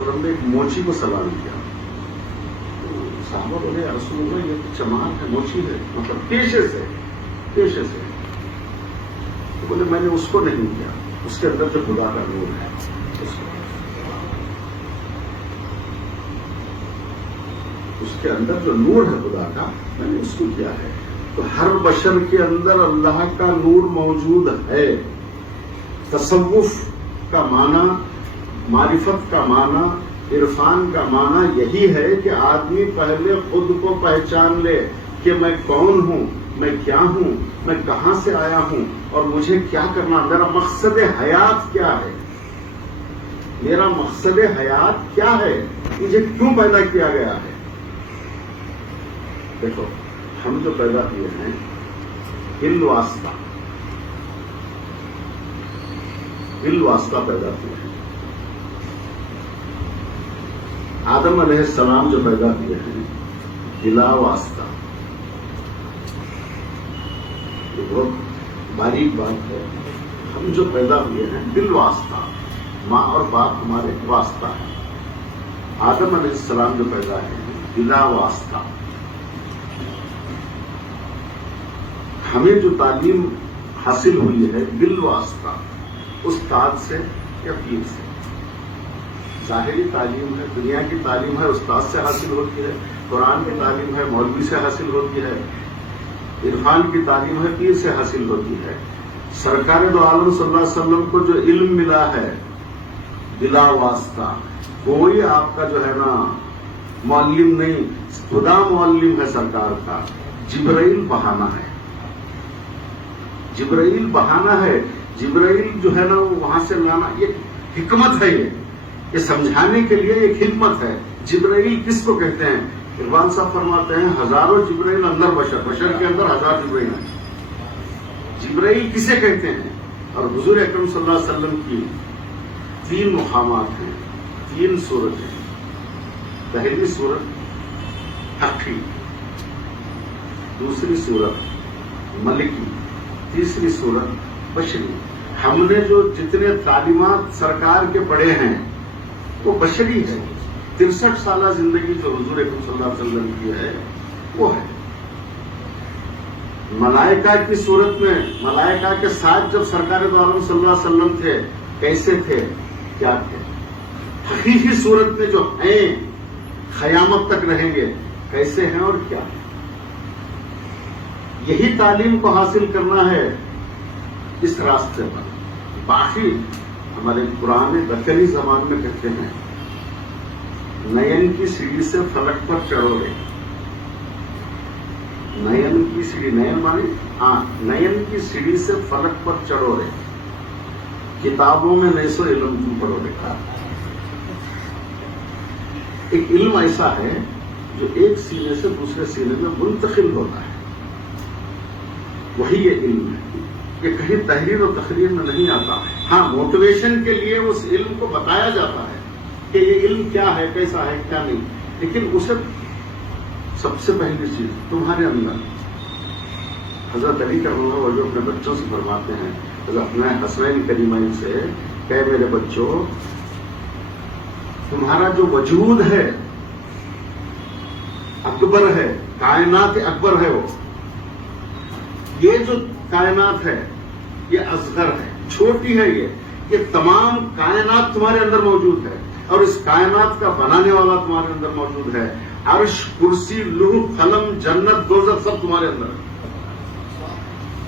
اور ہم نے ایک موچی کو سلام کیا تو صحابہ بولے رسول اللہ یہ تو چمار ہے، موچی ہے، مطلب پیشے سے تو بولے میں نے اس کو نہیں کیا، اس کے اندر جو خدا کا نور ہے اس کے اندر جو نور ہے خدا کا، میں نے اس کو کیا ہے۔ تو ہر بشر کے اندر اللہ کا نور موجود ہے۔ تصوف کا معنی، معرفت کا معنی، عرفان کا معنی یہی ہے کہ آدمی پہلے خود کو پہچان لے کہ میں کون ہوں، میں کیا ہوں، میں کہاں سے آیا ہوں اور مجھے کیا کرنا، میرا مقصد حیات کیا ہے، میرا مقصد حیات کیا ہے، مجھے کیوں پیدا کیا گیا ہے۔ دیکھو ہم جو پیدا ہوئے ہیں بالواسطہ پیدا ہوئے ہیں۔ آدم علیہ السلام جو پیدا ہوئے ہیں بلا واسطہ، یہ بہت باریک بات ہے۔ ہم جو پیدا ہوئے ہیں بالواسطہ، ماں اور باپ ہمارے واسطہ ہے۔ آدم علیہ السلام جو پیدا ہیں بلا واسطہ۔ ہمیں جو تعلیم حاصل ہوئی ہے بالواسطہ، استاد سے یا پیر سے۔ ظاہری تعلیم ہے، دنیا کی تعلیم ہے، استاد سے حاصل ہوتی ہے، قرآن کی تعلیم ہے، مولوی سے حاصل ہوتی ہے، عرفان کی تعلیم ہے، پیر سے حاصل ہوتی ہے۔ سرکار دو عالم صلی اللہ علیہ وسلم کو جو علم ملا ہے بلا واسطہ، کوئی آپ کا جو ہے نا معلم نہیں، خدا معلم ہے سرکار کا۔ جبرائیل بہانہ ہے، جبرائیل بہانہ ہے، جبرائیل جو ہے نا وہاں سے لانا یہ حکمت ہے، یہ سمجھانے کے لیے ایک حکمت ہے۔ جبرائیل کس کو کہتے ہیں؟ اقبال صاحب فرماتے ہیں ہزاروں جبرائیل اندر بشر کے اندر ہزار جبرائیل ہیں۔ جبرائیل کسے کہتے ہیں؟ اور حضور اکرم صلی اللہ علیہ وسلم کی 3 مقامات ہیں، 3 صورت ہیں۔ پہلی صورت حقی، دوسری صورت ملکی، تیسری صورت بشری۔ ہم نے جو جتنے تعلیمات سرکار کے پڑھے ہیں وہ بشری ہے۔ 63 سالہ زندگی جو حضور اکرم صلی اللہ علیہ وسلم کی ہے وہ ہے۔ ملائکہ کی صورت میں، ملائکہ کے ساتھ جب سرکار دو عالم صلی اللہ علیہ وسلم تھے کیسے تھے، کیا تھے؟ حقیقی صورت میں جو ہیں، قیامت تک رہیں گے، کیسے ہیں اور کیا ہیں۔ یہی تعلیم کو حاصل کرنا ہے اس راستے پر۔ باقی ہمارے پرانے دکنی زبان میں کہتے ہیں نین کی سیڑھی سے فلک پر چڑھو رے۔ نین کی سیڑھی، نین مانی نین کی سیڑھی سے فلک پر چڑھو رے، کتابوں میں نہیں سو علم تم پڑھو رکھا۔ ایک علم ایسا ہے جو ایک سینے سے دوسرے سینے میں منتقل ہوتا ہے، وہی یہ علم ہے۔ یہ کہیں تحریر و تقریر میں نہیں آتا۔ ہاں موٹیویشن کے لیے اس علم کو بتایا جاتا ہے کہ یہ علم کیا ہے، کیسا ہے، کیا نہیں، لیکن اسے سب سے پہلی چیز تمہارے اندر، حضرت علی کرم اللہ وجہ اپنے بچوں سے فرماتے ہیں، اپنے حسنین کریمین سے کہ میرے بچوں تمہارا جو وجود ہے اکبر ہے، کائنات اکبر ہے، وہ یہ جو کائنات ہے یہ اصغر ہے، چھوٹی ہے، یہ تمام کائنات تمہارے اندر موجود ہے اور اس کائنات کا بنانے والا تمہارے اندر موجود ہے۔ عرش، کرسی، لوح، قلم، جنت، دوزخ سب تمہارے اندر ہے۔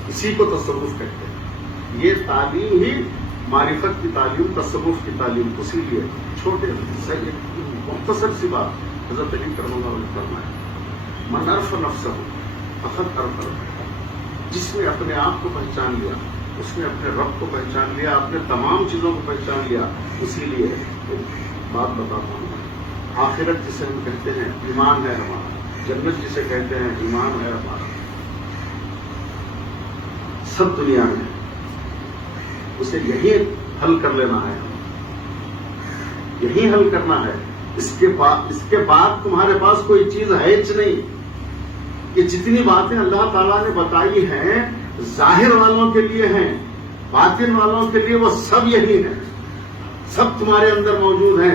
اسی کو تصوف کہتے ہیں۔ یہ تعلیم ہی معرفت کی تعلیم، تصوف کی تعلیم، اسی لیے چھوٹے صحیح مختصر سی بات حضرت علی کرم اللہ نے فرمایا، من عرف نفسہ فقط عرف ربہ۔ جس نے اپنے آپ کو پہچان لیا، اس نے اپنے رب کو پہچان لیا، اپنے تمام چیزوں کو پہچان لیا۔ اسی لیے ایک بات بتاتا ہوں، آخرت جسے ہم کہتے ہیں ایمان ہے ہمارا، جنت جسے کہتے ہیں ایمان ہے ہمارا، سب دنیا میں اسے یہی حل کر لینا ہے، یہی حل کرنا ہے۔ اس کے بعد تمہارے پاس کوئی چیز ہے نہیں۔ یہ جتنی باتیں اللہ تعالیٰ نے بتائی ہیں ظاہر والوں کے لیے ہیں، باطن والوں کے لیے وہ سب یہی ہیں، سب تمہارے اندر موجود ہیں۔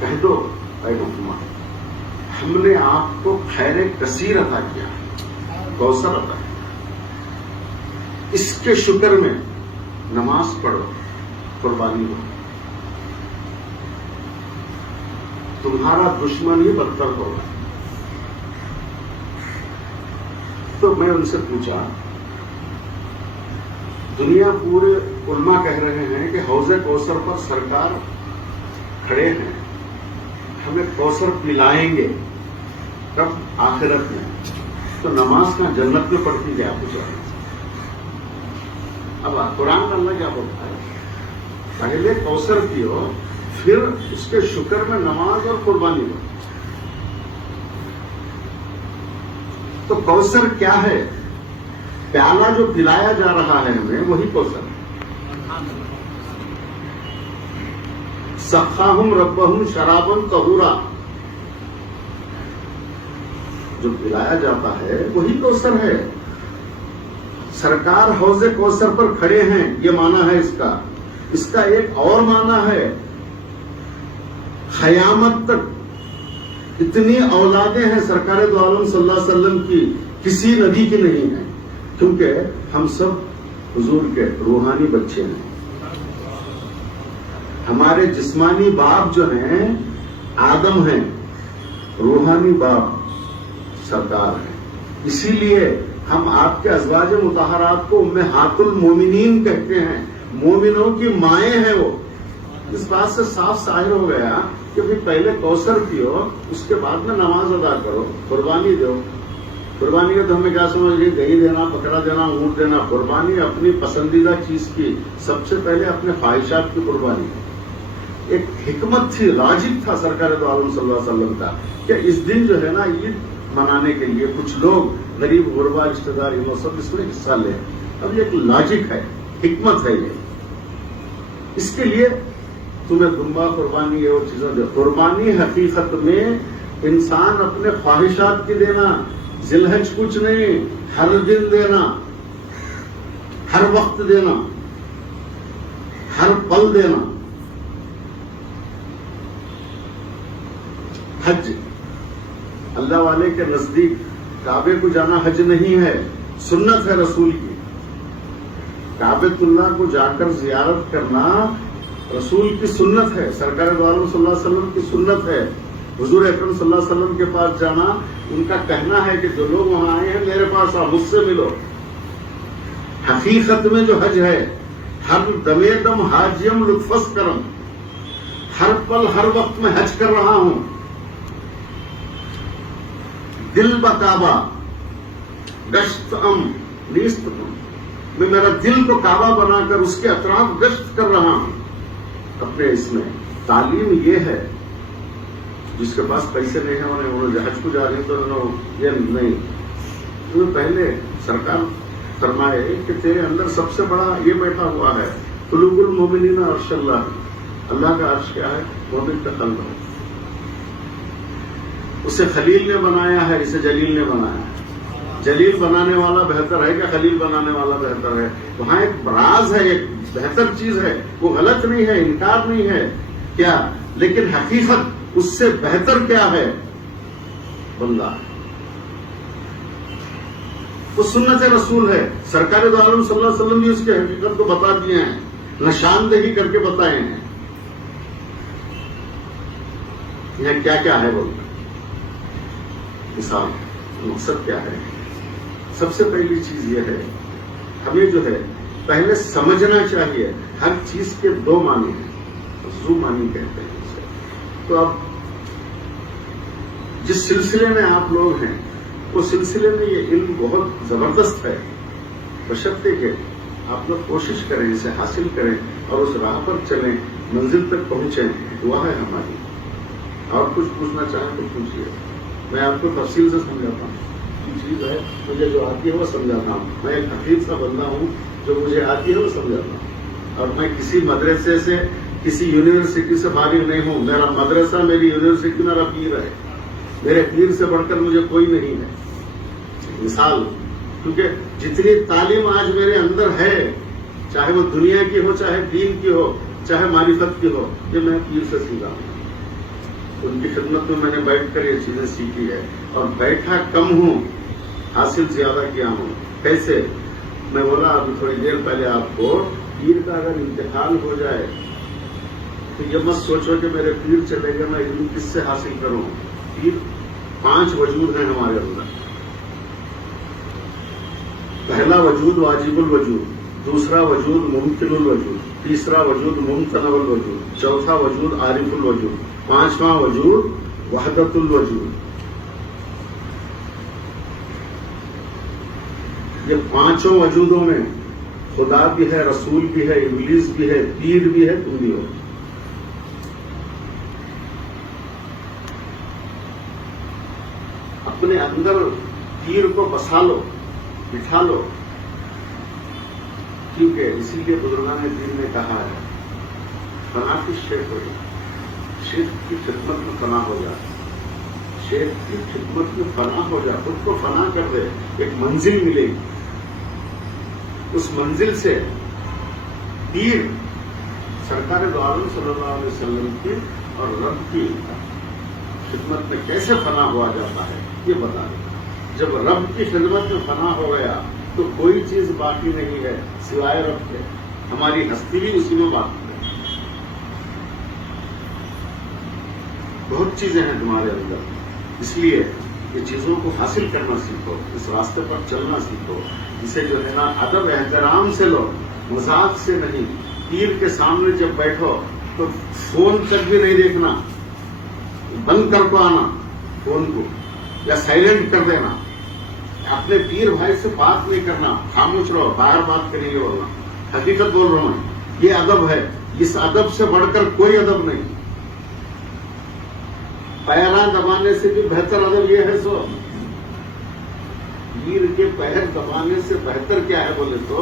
کہہ دو اے محمد ہم نے آپ کو خیر کثیر عطا کیا، کوثر عطا کیا، اس کے شکر میں نماز پڑھو، قربانی ہو، تمہارا دشمن ہی بدتر ہوگا۔ تو میں ان سے پوچھا، دنیا پورے علماء کہہ رہے ہیں کہ حوض کوثر پر سرکار کھڑے ہیں، ہمیں کوثر پلائیں گے، کب؟ آخرت میں۔ تو نماز کا جنت میں پڑھتی کیا پوچھا؟ اب قرآن میں اللہ کیا بولتا ہے؟ پہلے کوثر پیو، پھر اس کے شکر میں نماز اور قربانی ہو۔ تو کوثر کیا ہے؟ پیالہ جو پلایا جا رہا ہے ہمیں، وہی کوثر ہے۔ سقاہم ربہم شرابا طہورا، جو پلایا جاتا ہے وہی کوثر ہے۔ سرکار حوض کوثر پر کھڑے ہیں، یہ معنی ہے اس کا۔ اس کا ایک اور معنی ہے، قیامت تک اتنی اولادیں ہیں سرکار دو عالم صلی اللہ علیہ وسلم کی، کسی نبی کی نہیں ہے، کیونکہ ہم سب حضور کے روحانی بچے ہیں۔ ہمارے جسمانی باپ جو ہیں آدم ہیں، روحانی باپ سرکار ہیں۔ اسی لیے ہم آپ کے ازواج مطہرات کو امہات المومنین کہتے ہیں، مومنوں کی مائیں ہیں وہ۔ اس بات سے صاف ظاہر ہو گیا کہ پہلے کوثر پیو، اس کے بعد میں نماز ادا کرو، قربانی دو۔ قربانی کا تو ہمیں کیا سمجھ گئی؟ دہی دینا، بکرا دینا، اونٹ دینا۔ قربانی اپنی پسندیدہ چیز کی، سب سے پہلے اپنے خواہشات کی قربانی۔ ایک حکمت تھی، لاجک تھا سرکار دو عالم صلی اللہ علیہ وسلم کا کہ اس دن جو ہے نا عید منانے کے لیے کچھ لوگ غریب غربا رشتے دار وہ سب اس میں حصہ لیں۔ اب یہ ایک لاجک ہے، حکمت ہے یہ۔ اس کے لیے تمہیں دمبا قربانی اور چیزیں دے۔ قربانی حقیقت میں انسان اپنے خواہشات کی دینا، ذلحج کچھ نہیں، ہر دن دینا، ہر وقت دینا، ہر پل دینا۔ حج اللہ والے کے نزدیک کعبے کو جانا حج نہیں ہے، سنت ہے رسول کی۔ کعبۃ اللہ کو جا کر زیارت کرنا رسول کی سنت ہے، سرکار دو عالم صلی اللہ علیہ وسلم کی سنت ہے۔ حضور اکرم صلی اللہ علیہ وسلم کے پاس جانا، ان کا کہنا ہے کہ جو لوگ وہاں آئے ہیں میرے پاس آؤ، مجھ سے ملو۔ حقیقت میں جو حج ہے، ہر دمے دم حاجیم لطفس کرم، ہر پل ہر وقت میں حج کر رہا ہوں۔ دل بکعبہ گشت نیست کم، میں میرا دل کو کعبہ بنا کر اس کے اطراف گشت کر رہا ہوں اپنے اس میں۔ تعلیم یہ ہے، جس کے پاس پیسے نہیں ہیں انہوں حج کو جا رہے تو یہ نہیں، تو پہلے سرکار فرمائے کہ تیرے اندر سب سے بڑا یہ بیٹھا ہوا ہے، قلوب المومنین عرش اللہ، اللہ کا عرش کیا ہے؟ مومن کا قلب ہے۔ اسے خلیل نے بنایا ہے، اسے جلیل نے بنایا ہے۔ جلیل بنانے والا بہتر ہے کہ خلیل بنانے والا بہتر ہے؟ وہاں ایک راز ہے، ایک بہتر چیز ہے، وہ غلط نہیں ہے، انکار نہیں ہے کیا، لیکن حقیقت اس سے بہتر کیا ہے؟ بندہ۔ وہ سنت رسول ہے، سرکار دو عالم صلی اللہ علیہ وسلم بھی اس کی حقیقت کو بتا دیے ہیں، نشاندہی کر کے بتائے ہیں۔ یہ کیا کیا ہے بولتا مثال، مقصد کیا ہے؟ سب سے پہلی چیز یہ ہے، ہمیں جو ہے پہلے سمجھنا چاہیے ہر چیز کے دو معنی ہیں، زو معنی کہتے ہیں اسے۔ تو اب جس سلسلے میں آپ لوگ ہیں اس سلسلے میں یہ علم بہت زبردست ہے، بشرطے کہ آپ لوگ کوشش کریں، اسے حاصل کریں اور اس راہ پر چلیں، منزل تک پہنچیں، دعا ہے ہماری۔ اور کچھ پوچھنا چاہیں تو پوچھیے، میں آپ کو تفصیل سے سمجھاتا ہوں۔ چیز ہے مجھے جو آتی ہے وہ سمجھاتا ہوں، میں ایک حقیق سا بندہ ہوں، جو مجھے آتی ہے وہ سمجھاتا ہوں، اور میں کسی مدرسے سے کسی یونیورسٹی سے فارغ نہیں ہوں۔ میرا مدرسہ میری یونیورسٹی میرا پیر ہے، میرے پیر سے بڑھ کر مجھے کوئی نہیں ہے۔ مثال، کیونکہ جتنی تعلیم آج میرے اندر ہے، چاہے وہ دنیا کی ہو، چاہے دین کی ہو، چاہے معرفت کی ہو، یہ میں پیر سے سیکھا ہوں۔ ان کی خدمت میں میں نے بیٹھ کر یہ چیزیں سیکھی ہے، اور بیٹھا کم ہوں، حاصل زیادہ کیا ہوں۔ کیسے؟ میں بولا ابھی تھوڑی دیر پہلے آپ کو، پیر کا اگر انتقال ہو جائے تو یہ مت سوچو کہ میرے پیر چلے گئے میں علم کس سے حاصل کروں۔ پیر 5 وجود ہیں ہمارے اندر۔ پہلا وجود واجب الوجود، دوسرا وجود ممکن الوجود، تیسرا وجود ممتنع الوجود، چوتھا وجود عارف الوجود، 5واں وجود وحدت الوجود۔ یہ 5 وجودوں میں خدا بھی ہے، رسول بھی ہے، ابلیس بھی ہے، پیر بھی ہے، تم بھی ہو۔ اپنے اندر پیر کو بسا لو، بٹھا لو، کیونکہ اسی لیے بزرگان دین نے کہا ہے فنا کی شیخ ہو جائے، شیخ کی خدمت میں فنا ہو جائے، شیخ کی خدمت میں فنا ہو جائے، خود کو فنا کر دے، ایک منزل ملے گی، اس منزل سے پیر سرکار دو عالم صلی اللہ علیہ وسلم کی اور رب کی خدمت میں کیسے فنا ہوا جاتا ہے یہ بتا دیں۔ جب رب کی خدمت میں فنا ہو گیا تو کوئی چیز باقی نہیں ہے سوائے رب کے، ہماری ہستی بھی اسی میں باقی ہے۔ بہت چیزیں ہیں تمہارے اندر، اس لیے یہ چیزوں کو حاصل کرنا سیکھو، اس راستے پر چلنا سیکھو، اسے جو ہے نا ادب احترام سے لو، مذاق سے نہیں۔ پیر کے سامنے جب بیٹھو تو فون تک بھی نہیں دیکھنا، بند کر کو آنا فون کو، یا سائلنٹ کر دینا۔ اپنے پیر بھائی سے بات نہیں کرنا، خاموش رہو، باہر بات کریں گے بولنا، حقیقت بول رہا ہوں، یہ ادب ہے۔ اس ادب سے بڑھ کر کوئی ادب نہیں۔ پیراں دبانے سے بھی بہتر ادب یہ ہے سو، پیر کے پیر دبانے سے بہتر کیا ہے بولے تو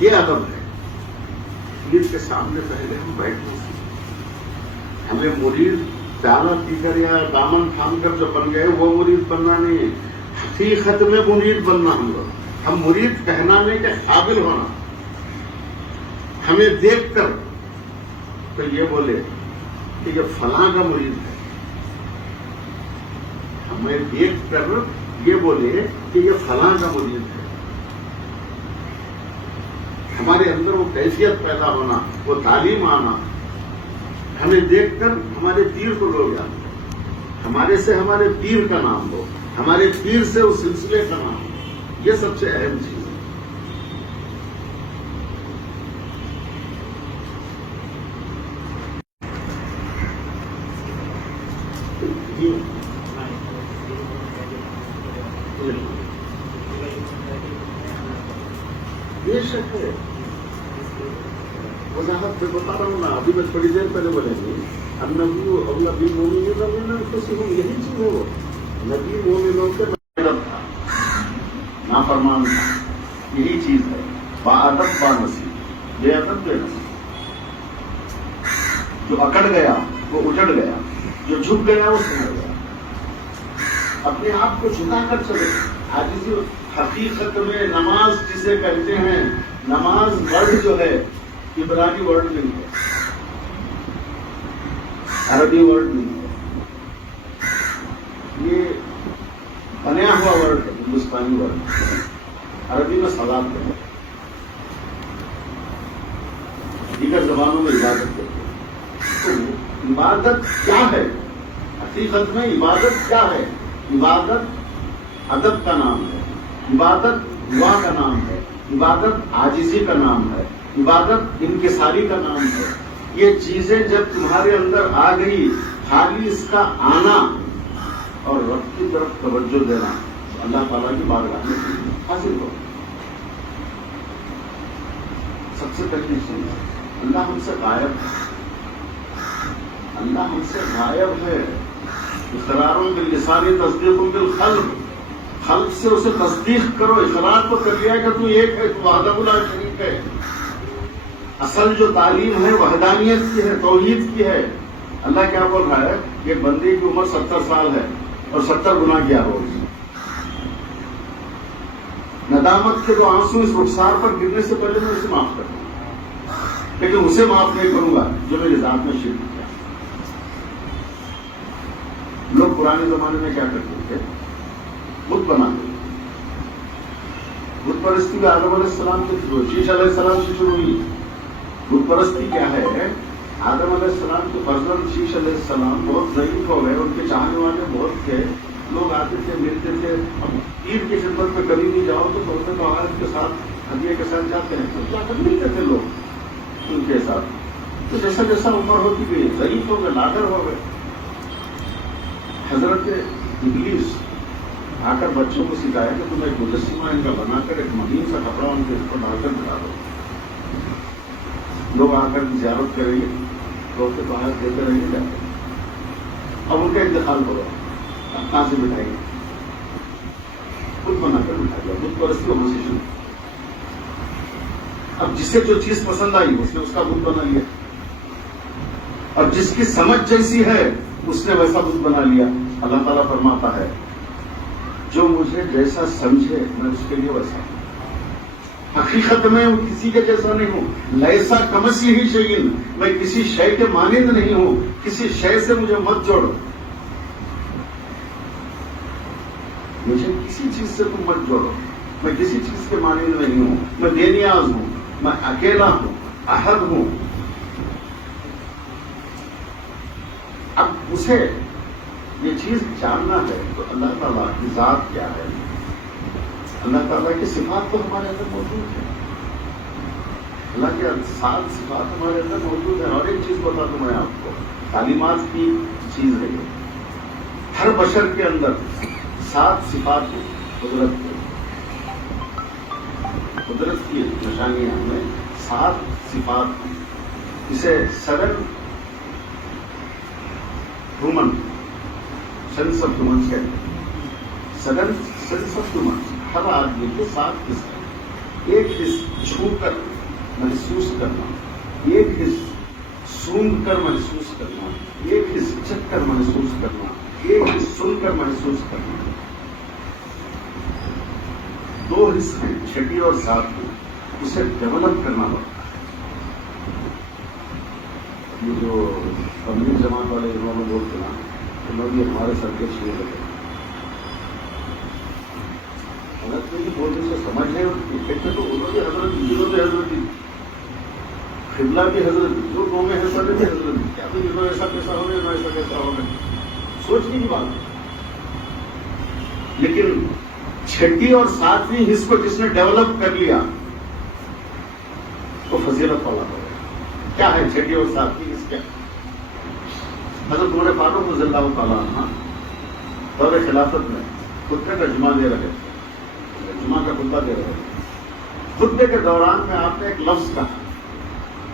یہ ادب ہے۔ پیر کے سامنے پہلے ہم بیٹھنا سیکھیں۔ ہمیں مرید پیالہ پی کر یا دامن تھام کر جو بن گئے وہ مرید بننا نہیں ہے، حقیقت میں مرید بننا ہم مرید کہنانے کے قابل ہونا۔ ہمیں دیکھ کر تو یہ بولے کہ یہ فلاں کا مرید ہے، ہمیں دیکھ کر یہ بولے کہ یہ فلاں کا مرید ہے۔ ہمارے اندر وہ کیفیت پیدا ہونا، وہ تعلیم آنا، ہمیں دیکھ کر ہمارے پیر کو لوگ جانتے ہیں، ہمارے سے ہمارے پیر کا نام ہو، ہمارے پیر سے اس سلسلے کا نام ہو، یہ سب سے اہم چیز ہے۔ یہ شک ہے، وضاحت سے بتا رہا ہوں نا، ابھی میں تھوڑی دیر پہلے بولیں گے نبی مومنین یہی چیز ہے، وہ نبی مومنوں کے ادب تھا، نافرمان تھا، یہی چیز ہے، با ادب با نصیب، بے ادب بے نصیب۔ جو اکڑ گیا وہ اجڑ گیا، جو جھک گیا وہ سمجھ گیا۔ اپنے آپ کو جھکا کر چلے، عاجزی حقیقت میں نماز جسے کہتے ہیں، نماز ورڈ جو ہے عبرانی ورڈ نہیں ہے، عربی ورڈ نہیں ہے، یہ بنیا ہوا ورڈ ہے، ہندوستانی ورڈ۔ عربی میں صلات ہے، دیگر زبانوں میں عبادت ہے۔ تو عبادت کیا ہے؟ حقیقت میں عبادت کیا ہے؟ عبادت ادب کا نام ہے، عبادت دعا کا نام ہے، عبادت عاجزی کا نام ہے، عبادت انکساری کا نام ہے۔ یہ چیزیں جب تمہارے اندر آ گئی، خالی اس کا آنا اور رب کی طرف توجہ دینا، اللہ تعالیٰ کی بارگاہ میں حاصل ہو۔ سب سے پہلی چیز، اللہ ہم سے غائب ہے، اللہ ہم سے غائب ہے۔ اقراروں باللسان تصدیق بالقلب، قلب سے اسے تصدیق کرو، اقرار تو کر لیا کہ تو ایک ہے، تو وحدہ لا شریک ہے۔ اصل جو تعلیم ہے وحدانیت کی ہے، توحید کی ہے۔ اللہ کیا بول رہا ہے؟ یہ بندے کی عمر 70 سال ہے اور 70 گناہ کیا ہو، ندامت کے 2 آنسو اس رخسار پر گرنے سے پہلے میں اسے معاف کر دوں، لیکن اسے معاف نہیں کروں گا جو میری ذات میں شرک کیا۔ لوگ پرانے زمانے میں کیا کرتے تھے؟ بت بناتے. بت پرستی بھی آدم علیہ السلام سے شیش علیہ السلام سے شروع ہوئی. بت پرستی کیا ہے؟ آدم علیہ السلام کے فرزند شیش علیہ السلام بہت ضعیف ہو گئے, ان کے چاہنے والے بہت تھے, لوگ آتے تھے ملتے تھے. اب عید کی خدمت میں کبھی بھی جاؤ تو سوچتے تو عورت کے ساتھ ہدیے کے ساتھ جاتے ہیں, تو جا کر ملتے تھے لوگ ان کے ساتھ. تو جیسا جیسا عمر ہوتی گئی ضعیف ہو گئے, لاغر ہو گئے. حضرت ابلیس آ کر بچوں کو سکھایا کہ تم ایک مجسمہ ان کا بنا کر ایک مہین سا کپڑا ان کے اوپر ڈال کر دکھا دو, لوگ آ کر زیارت کریں گے, لوگ کے باہر دیتے رہیں گے جاتے. اب ان کا انتقال کرو, اب کہاں سے مٹھائیں گے؟ خود بنا کر مٹھا دیا. بت پرستی وہاں سے شروع. اب جسے جو چیز پسند آئی اس نے اس کا بت بنا لیا, اور جس کی سمجھ جیسی ہے اس نے ویسا بت بنا لیا. اللہ تعالیٰ فرماتا ہے جو مجھے جیسا سمجھے میں اس کے لیے ویسا ہوں. حقیقت میں کسی کے جیسا نہیں ہوں. لیسا کمثلہ شیء, میں کسی شے کے مانند نہیں ہوں. کسی شے سے مجھے مت جوڑو, مجھے کسی چیز سے تم مت جوڑو. میں کسی چیز کے مانند نہیں ہوں. میں بے نیاز ہوں, میں اکیلا ہوں, احد ہوں. اب اسے یہ چیز جاننا ہے تو اللہ تعالیٰ کی ذات کیا ہے, اللہ تعالیٰ کی صفات تو ہمارے اندر موجود ہے. اللہ کے 7 صفات ہمارے اندر موجود ہیں. اور ایک چیز بتا دوں میں آپ کو, تعلیمات کی چیز ہے یہ. ہر بشر کے اندر 7 صفات ہیں. قدرت کی نشانیاں میں 7 صفات ہیں. اسے 7 ہیومن سینس آف ہیومنس کہتے ہیں. 7 سینس آف ہیومنس. ہر آدمی کے 7 حص ہیں. ایک حص چھو کر محسوس کرنا, ایک حص سونگھ کر محسوس کرنا, ایک حص چکھ کر محسوس کرنا, ایک حص سن کر محسوس کرنا. 2 حصے ہیں, 6 اور 7 میں. اسے ڈیولپ کرنا پڑتا ہے. یہ جو تبلیغ جماعت والے انہوں نے بولتے نا, انہوں نے ہمارے سر کے چھوڑ رکھے. غلط نہیں بولنے سے سمجھ ہے, کہتے تو انہوں نے حضرت جنہوں نے حضرت دی, قبلہ بھی حضرت دی, جو قوم میں حضرت بھی حضرت دی. کیا تو جنہوں ایسا کیسا ہو گیا, ایسا کیسا ہو گیا, سوچنے کی بات ہے. لیکن 6 اور 7ویں حص کو جس نے ڈیولپ کر لیا تو فضیلت والا ہو گیا. کیا ہے 6 اور 7ویں حص کیا؟ حضرت عمر فاروق رضی اللہ تعالیٰ عنہ دور خلافت میں خطبے کا جمعہ دے رہے تھے, جمعہ کا خطبہ دے رہے تھے. خطبے کے دوران میں آپ نے ایک لفظ کہا,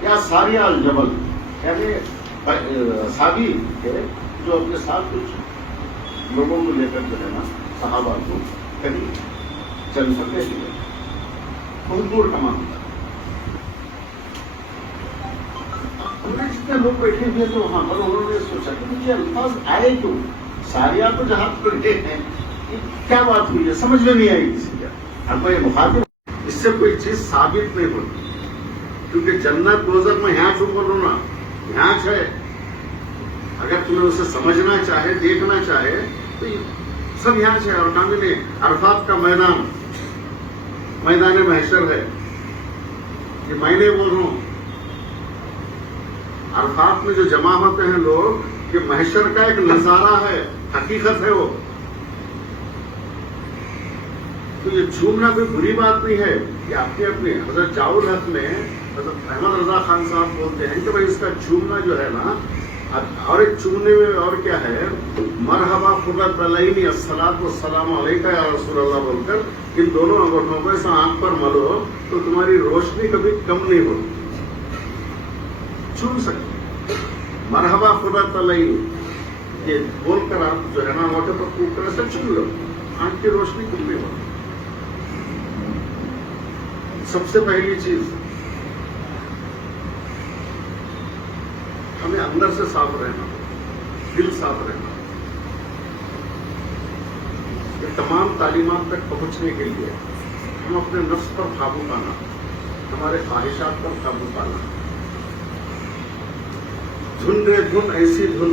یا ساریہ الجبل, یعنی صحابی تھے جو اپنے ساتھ کچھ لوگوں کو لے کر جو ہے نا صحابہ کو کہیں چل سکتے تھے, بہت دور کا معاملہ. جتنے لوگ بیٹھے ہوئے تھے وہاں پر, انہوں نے سوچا کہ مجھے الفاظ آئے کیوں, ساریہ تو جہاں پر گئے ہیں, کیا بات ہوئی ہے, سمجھ میں نہیں آئی کسی کا. اب میں مخاطب, اس سے کوئی چیز ثابت نہیں ہوتی, کیونکہ جنت دوزخ میں یہاں چھپ بولو نا, یہاں ہے. اگر تمہیں اسے سمجھنا چاہے, دیکھنا چاہے تو سب یہاں ہے. اور کامل عرفات کا میدان, میدان محشر ہے, یہ میں نے بول رہا ہوں. عرفات میں جو جمع ہوتے ہیں لوگ, یہ محشر کا ایک نظارہ ہے, حقیقت ہے وہ. تو یہ جھومنا کوئی بری بات نہیں ہے, یہ اپنی اپنی. حضرت جاؤ الحق میں حضرت احمد رضا خان صاحب بولتے ہیں کہ بھائی اس کا جھومنا جو ہے نا, اور ایک چومنے میں اور کیا ہے, مرحبا قرۃ العین الصلاۃ والسلام علیک یا رسول اللہ بول کر ان دونوں انگوٹھوں کو ایسا آنکھ پر ملو تو تمہاری روشنی کبھی کم نہیں ہوتی. چوم سکتے مرحبا قرۃ العین, یہ بول کر آپ جو ہے نا انگوٹھے پر پھونک کر ایسا چوم لو, آنکھ کی روشنی کم نہیں ہوتی. سب سے پہلی چیز ہمیں اندر سے صاف رہنا, دل صاف رہنا. یہ تمام تعلیمات تک پہنچنے کے لیے ہم اپنے نفس پر قابو پانا, ہمارے خواہشات پر قابو پانا. دھن رے دھن ایسی دھن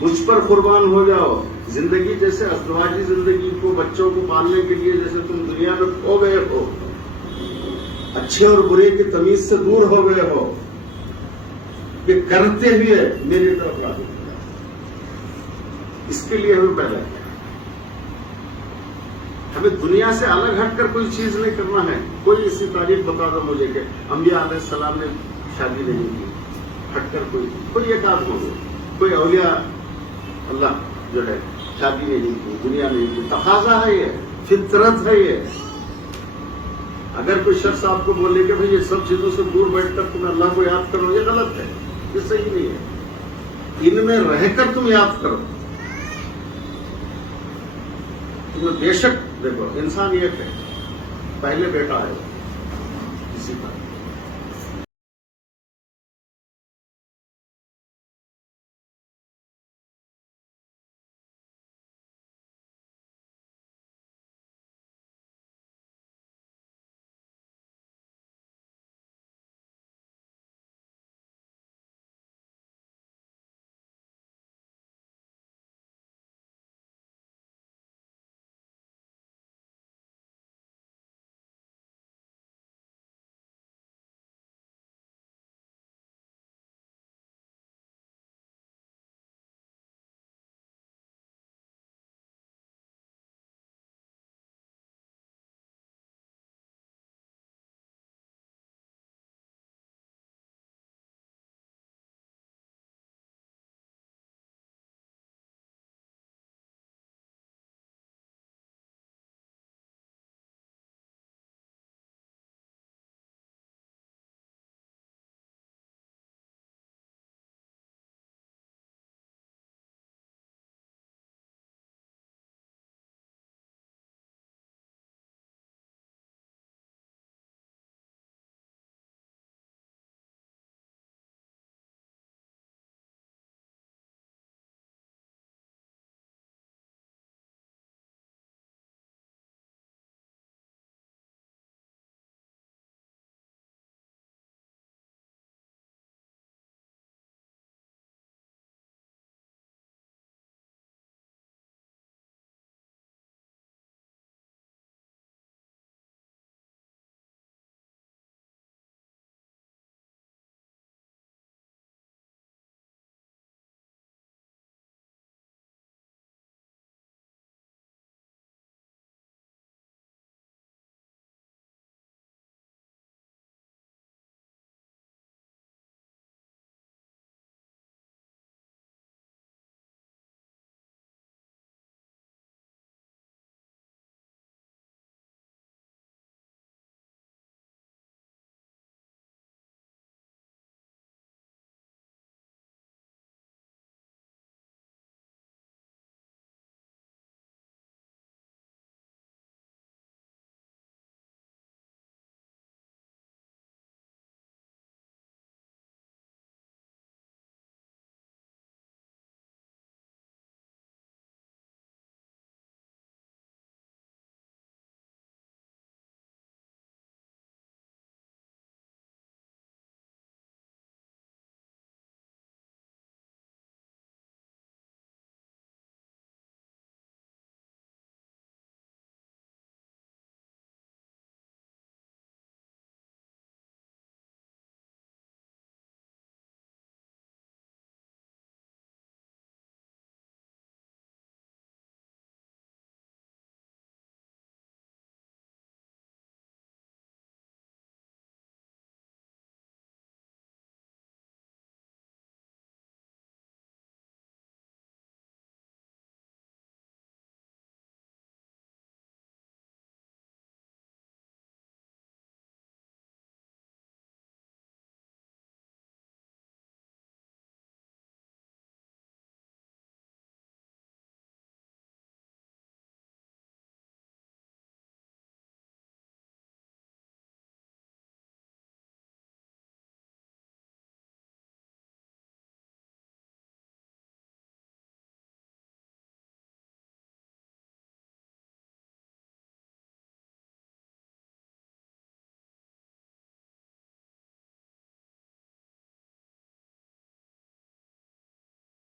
مجھ پر قربان ہو جاؤ. زندگی جیسے ازدواجی زندگی کو بچوں کو پالنے کے لیے جیسے تم دنیا میں کھو گئے ہو, اچھے اور برے کی تمیز سے دور ہو گئے ہو, یہ کرتے ہوئے میری طرف راغب ہو جاؤ. اس کے لیے ہمیں پیدا کیا. ہمیں دنیا سے الگ ہٹ کر کوئی چیز نہیں کرنا ہے. کوئی اسی تاریخ بتا دو مجھے کہ انبیاء علیہ السلام نے شادی نہیں کی, ہٹ کر کوئی ایک آدھ ہو گیا. کوئی اولیاء اللہ جو ہے شادی نہیں کی, دنیا نہیں کی. تقاضا ہے, یہ فطرت ہے. یہ اگر کوئی شخص آپ کو بولے کہ بھئی یہ سب چیزوں سے دور بیٹھ کر تم اللہ کو یاد کرو, یہ غلط ہے, یہ صحیح نہیں ہے. ان میں رہ کر تم یاد کرو. تمہیں بے شک دیکھو انسان ایک ہے, پہلے بیٹا ہے کسی کا,